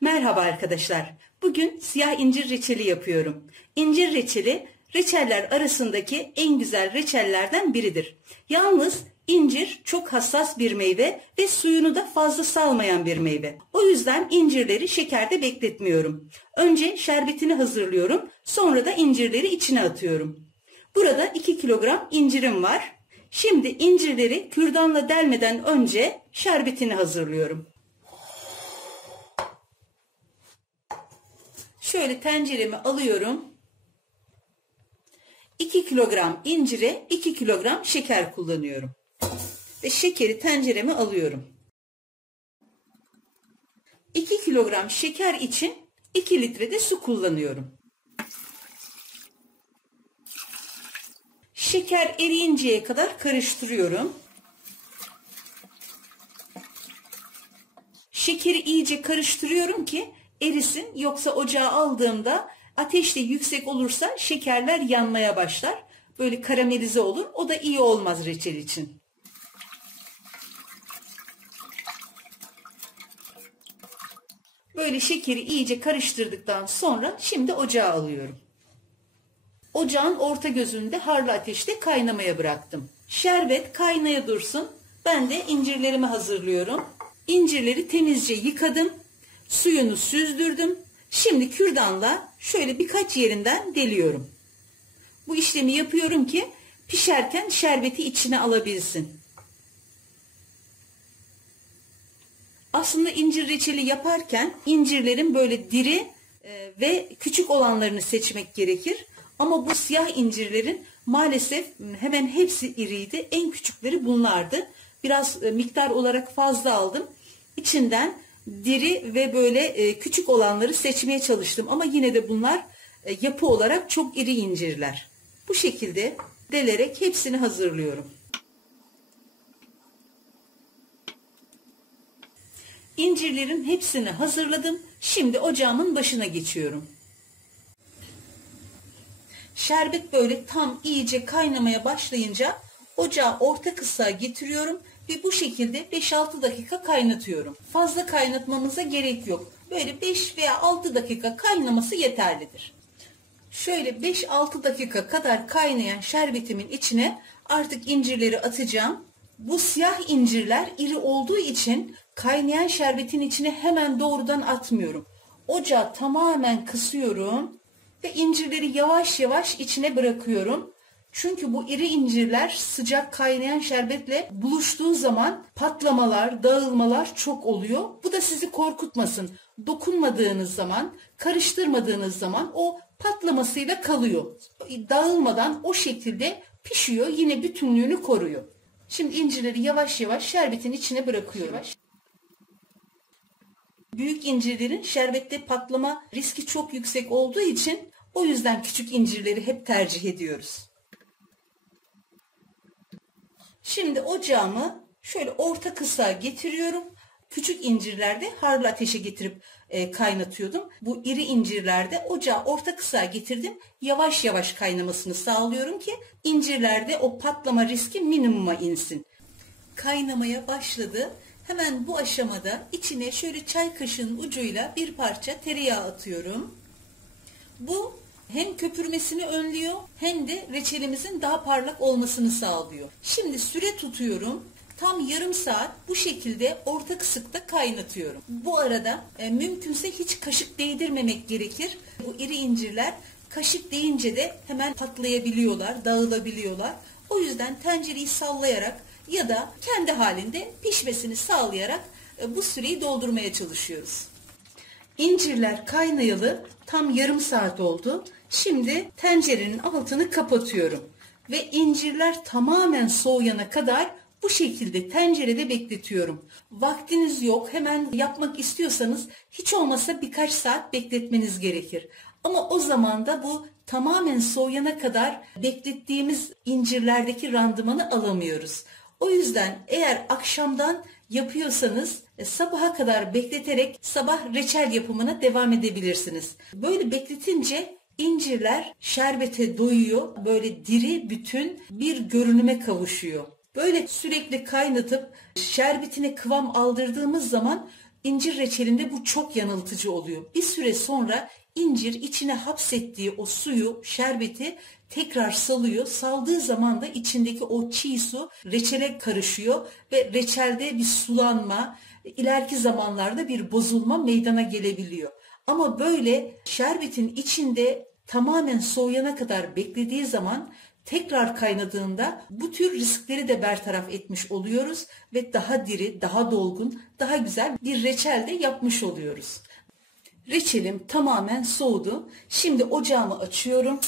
Merhaba arkadaşlar. Bugün siyah incir reçeli yapıyorum. İncir reçeli reçeller arasındaki en güzel reçellerden biridir. Yalnız incir çok hassas bir meyve ve suyunu da fazla salmayan bir meyve. O yüzden incirleri şekerde bekletmiyorum. Önce şerbetini hazırlıyorum, sonra da incirleri içine atıyorum. Burada 2 kilogram incirim var. Şimdi incirleri kürdanla delmeden önce şerbetini hazırlıyorum. Şöyle tenceremi alıyorum. 2 kilogram incire 2 kilogram şeker kullanıyorum. Ve şekeri tencereme alıyorum. 2 kilogram şeker için 2 litre de su kullanıyorum. Şeker eriyinceye kadar karıştırıyorum. Şekeri iyice karıştırıyorum ki erisin, yoksa ocağa aldığımda ateş de yüksek olursa şekerler yanmaya başlar. Böyle karamelize olur. O da iyi olmaz reçel için. Böyle şekeri iyice karıştırdıktan sonra şimdi ocağa alıyorum. Ocağın orta gözünde harlı ateşte kaynamaya bıraktım. Şerbet kaynaya dursun. Ben de incirlerimi hazırlıyorum. İncirleri temizce yıkadım. Suyunu süzdürdüm. Şimdi kürdanla şöyle birkaç yerinden deliyorum. Bu işlemi yapıyorum ki pişerken şerbeti içine alabilsin. Aslında incir reçeli yaparken incirlerin böyle diri ve küçük olanlarını seçmek gerekir. Ama bu siyah incirlerin maalesef hemen hepsi iriydi. En küçükleri bunlardı. Biraz miktar olarak fazla aldım. İçinden diri ve böyle küçük olanları seçmeye çalıştım. Ama yine de bunlar yapı olarak çok iri incirler. Bu şekilde delerek hepsini hazırlıyorum. İncirlerin hepsini hazırladım. Şimdi ocağımın başına geçiyorum. Şerbet böyle tam iyice kaynamaya başlayınca ocağı orta kısığa getiriyorum ve bu şekilde 5-6 dakika kaynatıyorum. Fazla kaynatmamıza gerek yok. Böyle 5 veya 6 dakika kaynaması yeterlidir. Şöyle 5-6 dakika kadar kaynayan şerbetimin içine artık incirleri atacağım. Bu siyah incirler iri olduğu için kaynayan şerbetin içine hemen doğrudan atmıyorum. Ocağı tamamen kısıyorum ve incirleri yavaş yavaş içine bırakıyorum. Çünkü bu iri incirler sıcak kaynayan şerbetle buluştuğu zaman patlamalar, dağılmalar çok oluyor. Bu da sizi korkutmasın. Dokunmadığınız zaman, karıştırmadığınız zaman o patlamasıyla kalıyor. Dağılmadan o şekilde pişiyor, yine bütünlüğünü koruyor. Şimdi incirleri yavaş yavaş şerbetin içine bırakıyorum. Büyük incirlerin şerbette patlama riski çok yüksek olduğu için o yüzden küçük incirleri hep tercih ediyoruz. Şimdi ocağımı şöyle orta kısığa getiriyorum. Küçük incirlerde harlı ateşe getirip kaynatıyordum. Bu iri incirlerde ocağı orta kısığa getirdim. Yavaş yavaş kaynamasını sağlıyorum ki incirlerde o patlama riski minimuma insin. Kaynamaya başladı. Hemen bu aşamada içine şöyle çay kaşığının ucuyla bir parça tereyağı atıyorum. Bu hem köpürmesini önlüyor hem de reçelimizin daha parlak olmasını sağlıyor. Şimdi süre tutuyorum. Tam yarım saat bu şekilde orta kısıkta kaynatıyorum. Bu arada mümkünse hiç kaşık değdirmemek gerekir. Bu iri incirler kaşık değince de hemen patlayabiliyorlar, dağılabiliyorlar. O yüzden tencereyi sallayarak ya da kendi halinde pişmesini sağlayarak bu süreyi doldurmaya çalışıyoruz. İncirler kaynayalı tam yarım saat oldu. Şimdi tencerenin altını kapatıyorum. Ve incirler tamamen soğuyana kadar bu şekilde tencerede bekletiyorum. Vaktiniz yok, hemen yapmak istiyorsanız hiç olmasa birkaç saat bekletmeniz gerekir. Ama o zaman da bu tamamen soğuyana kadar beklettiğimiz incirlerdeki randımanı alamıyoruz. O yüzden eğer akşamdan yapıyorsanız sabaha kadar bekleterek sabah reçel yapımına devam edebilirsiniz. Böyle bekletince incirler şerbete doyuyor, böyle diri bütün bir görünüme kavuşuyor. Böyle sürekli kaynatıp şerbetine kıvam aldırdığımız zaman İncir reçelinde bu çok yanıltıcı oluyor. Bir süre sonra incir içine hapsettiği o suyu, şerbeti tekrar salıyor. Saldığı zaman da içindeki o çiğ su reçele karışıyor ve reçelde bir sulanma, ileriki zamanlarda bir bozulma meydana gelebiliyor. Ama böyle şerbetin içinde tamamen soğuyana kadar beklediği zaman tekrar kaynadığında bu tür riskleri de bertaraf etmiş oluyoruz ve daha diri, daha dolgun, daha güzel bir reçel de yapmış oluyoruz. Reçelim tamamen soğudu. Şimdi ocağımı açıyorum.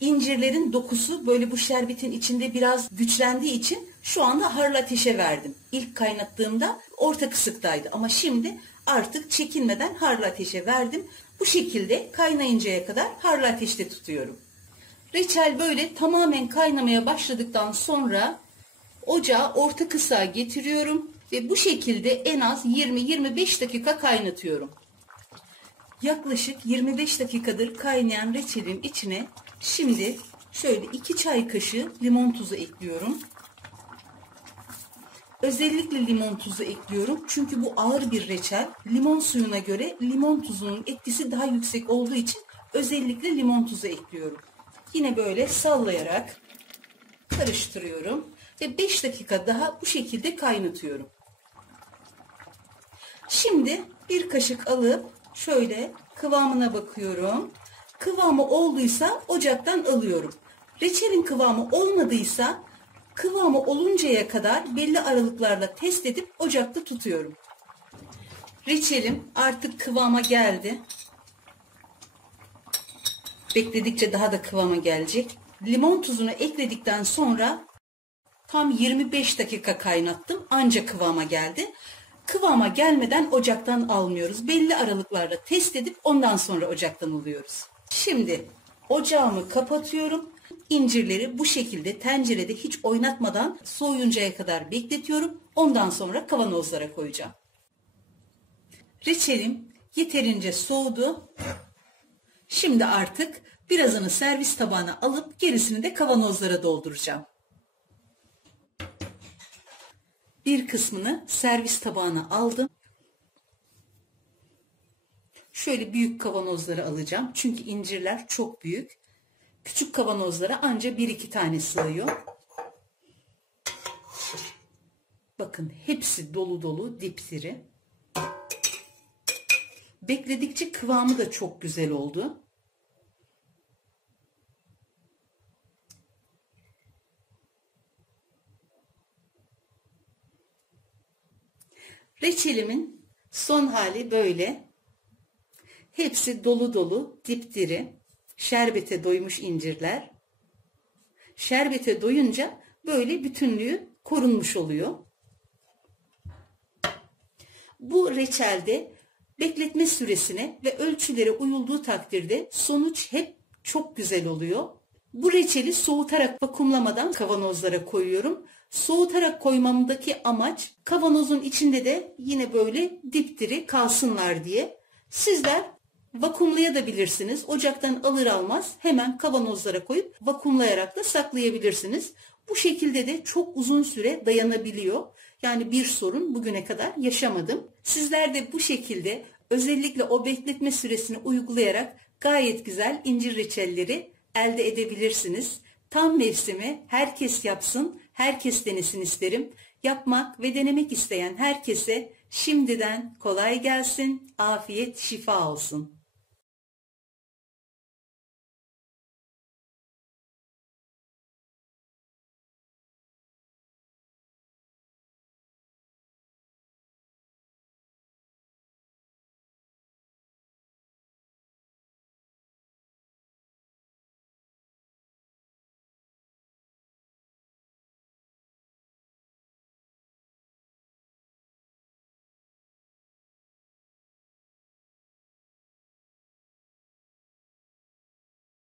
İncirlerin dokusu böyle bu şerbetin içinde biraz güçlendiği için şu anda harlı ateşe verdim. İlk kaynattığımda orta kısıktaydı ama şimdi artık çekinmeden harlı ateşe verdim. Bu şekilde kaynayıncaya kadar harlı ateşte tutuyorum. Reçel böyle tamamen kaynamaya başladıktan sonra ocağı orta kısığa getiriyorum ve bu şekilde en az 20-25 dakika kaynatıyorum. Yaklaşık 25 dakikadır kaynayan reçelin içine şimdi şöyle 2 çay kaşığı limon tuzu ekliyorum. Özellikle limon tuzu ekliyorum çünkü bu ağır bir reçel. Limon suyuna göre limon tuzunun etkisi daha yüksek olduğu için özellikle limon tuzu ekliyorum. Yine böyle sallayarak karıştırıyorum ve 5 dakika daha bu şekilde kaynatıyorum. Şimdi bir kaşık alıp şöyle kıvamına bakıyorum. Kıvamı olduysa ocaktan alıyorum. Reçelin kıvamı olmadıysa kıvamı oluncaya kadar belli aralıklarla test edip ocakta tutuyorum. Reçelim artık kıvama geldi. Bekledikçe daha da kıvama gelecek. Limon tuzunu ekledikten sonra tam 25 dakika kaynattım. Ancak kıvama geldi. Kıvama gelmeden ocaktan almıyoruz. Belli aralıklarla test edip ondan sonra ocaktan alıyoruz. Şimdi ocağımı kapatıyorum. İncirleri bu şekilde tencerede hiç oynatmadan soğuyuncaya kadar bekletiyorum. Ondan sonra kavanozlara koyacağım. Reçelim yeterince soğudu. Şimdi artık birazını servis tabağına alıp gerisini de kavanozlara dolduracağım. Bir kısmını servis tabağına aldım. Şöyle büyük kavanozları alacağım. Çünkü incirler çok büyük. Küçük kavanozlara anca 1-2 tane sığıyor. Bakın hepsi dolu dolu dipdiri. Bekledikçe kıvamı da çok güzel oldu. Reçelimin son hali böyle. Hepsi dolu dolu, dipdiri, şerbete doymuş incirler. Şerbete doyunca böyle bütünlüğü korunmuş oluyor. Bu reçelde bekletme süresine ve ölçülere uyulduğu takdirde sonuç hep çok güzel oluyor. Bu reçeli soğutarak vakumlamadan kavanozlara koyuyorum. Soğutarak koymamdaki amaç kavanozun içinde de yine böyle dipdiri kalsınlar diye. Sizler vakumlayabilirsiniz. Ocaktan alır almaz hemen kavanozlara koyup vakumlayarak da saklayabilirsiniz. Bu şekilde de çok uzun süre dayanabiliyor. Yani bir sorun bugüne kadar yaşamadım. Sizler de bu şekilde özellikle o bekletme süresini uygulayarak gayet güzel incir reçelleri elde edebilirsiniz. Tam mevsimi, herkes yapsın, herkes denesin isterim. Yapmak ve denemek isteyen herkese şimdiden kolay gelsin, afiyet, şifa olsun.